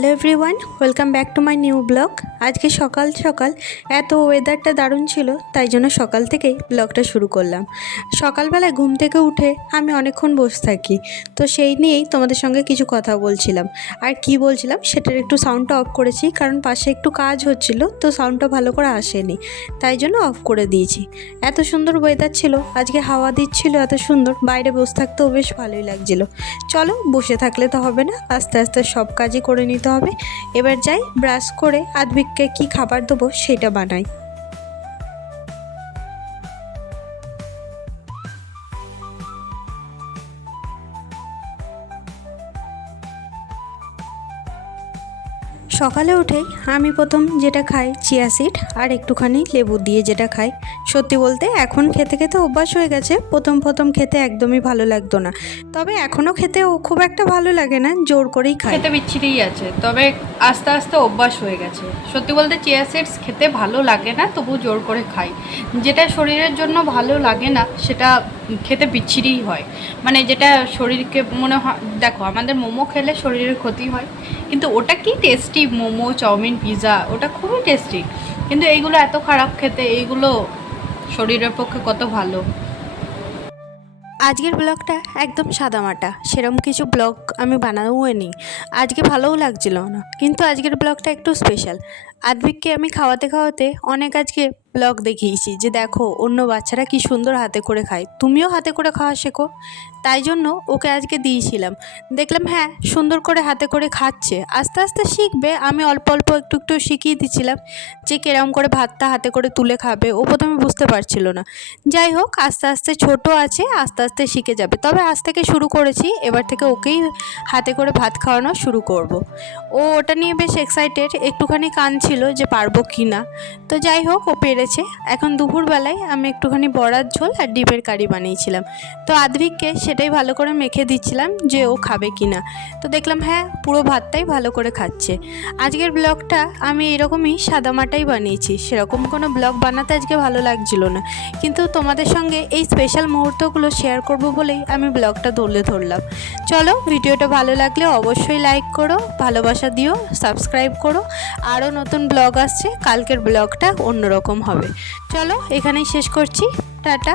Hello everyone, welcome back to my new blog. আজকে সকাল সকাল এত ওয়েদারটা দারুণ ছিল, তাই জন্য সকাল থেকেই ব্লগটা শুরু করলাম। সকালবেলায় ঘুম থেকে উঠে আমি অনেকক্ষণ বসে থাকি, তো সেই নিয়েই তোমাদের সঙ্গে কিছু কথা বলছিলাম। আর কি বলছিলাম সেটার একটু সাউন্ডটা অফ করেছি, কারণ পাশে একটু কাজ হচ্ছিল, তো সাউন্ডটা ভালো করে আসেনি, তাই জন্য অফ করে দিয়েছি। এত সুন্দর ওয়েদার ছিল, আজকে হাওয়া দিচ্ছিল এত সুন্দর, বাইরে বসে থাকতেও বেশ ভালোই লাগছিলো। চলো, বসে থাকলে তো হবে না, আস্তে আস্তে সব কাজই করে নিতে হবে। এবার যাই, ব্রাশ করে আদ্ভিককে কি খাবার দেবো সেটা বানাই। সকালে উঠেই আমি প্রথম যেটা খাই চিয়া সিড আর একটুখানি লেবু দিয়ে যেটা খাই। সত্যি বলতে এখন খেতে খেতে অভ্যাস হয়ে গেছে, প্রথম খেতে একদমই ভালো লাগতো না, তবে এখনও খেতে খুব একটা ভালো লাগে না, জোর করেই খাই। খেতে বিচ্ছিরিই আছে, তবে আস্তে আস্তে অভ্যাস হয়ে গেছে। সত্যি বলতে চিয়া সিডস খেতে ভালো লাগে না, তবু জোর করে খাই। যেটা শরীরের জন্য ভালো লাগে না সেটা খেতে বিচ্ছিরিই হয়, মানে যেটা শরীরকে মনে হয়, দেখো আমাদের মোমো খেলে শরীরের ক্ষতি হয়, কিন্তু ওটা কি টেস্টি, মোমো চাউমিন পিৎজা ওটা খুবই টেস্টি, কিন্তু এইগুলো এত খারাপ খেতে, এইগুলো শরীরের পক্ষে কত ভালো। আজকের ব্লগটা একদম সাদামাটা, সেরকম কিছু ব্লগ আমি বানাবও নি, আজকে ভালোও লাগছিল না, কিন্তু আজকের ব্লগটা একটু স্পেশাল। আদ্ভিককে আমি খাওয়াতে খাওয়াতে অনেক আজকে ব্লগ দেখিয়েছি যে দেখো অন্য বাচ্চারা কি সুন্দর হাতে করে খায়, তুমিও হাতে করে খাওয়া শেখো। তাই জন্য ওকে আজকে দিয়েছিলাম, দেখলাম হ্যাঁ সুন্দর করে হাতে করে খাচ্ছে, আস্তে আস্তে শিখবে। আমি অল্প অল্প একটু একটু শিখিয়ে দিচ্ছিলাম যে কিরম করে ভাতটা হাতে করে তুলে খাবে, ও প্রথমে বুঝতে পারছিল না। যাই হোক, আস্তে আস্তে ছোট আছে, আস্তে আস্তে শিখে যাবে। তবে আজ থেকে শুরু করেছি, এবার থেকে ওকেই হাতে করে ভাত খাওয়ানো শুরু করব। ও ওটা নিয়ে বেশ এক্সাইটেড, একটুখানি কাঁদছিল যে পারবো কি না, তো যাই হোক ও পেরেছে। এখন দুপুরবেলায় আমি একটুখানি বড়ার ঝোল আর ডিমের কারি বানিয়েছিলাম, তো আদ্ভিককে সেটাই ভালো করে মেখে দিচ্ছিলাম যে ও খাবে কি না। তো দেখলাম হ্যাঁ পুরো ভাতটাই ভালো করে খাচ্ছে। আজকের ব্লগটা আমি এরকমই সাদামাটাই বানিয়েছি, সেরকম কোনো ব্লগ বানাতে আজকে ভালো লাগছিল না, কিন্তু তোমাদের সঙ্গে এই স্পেশাল মুহূর্তগুলো শেয়ার করব বলেই আমি ব্লগটা ধরলাম। চলো, ভিডিওটা ভালো লাগলে অবশ্যই লাইক করো, ভালোবাসা দিও, সাবস্ক্রাইব করো। আরও নতুন ব্লগ আসছে, কালকের ব্লগটা অন্যরকম হবে। চলো, এখানেই শেষ করছি, টাটা।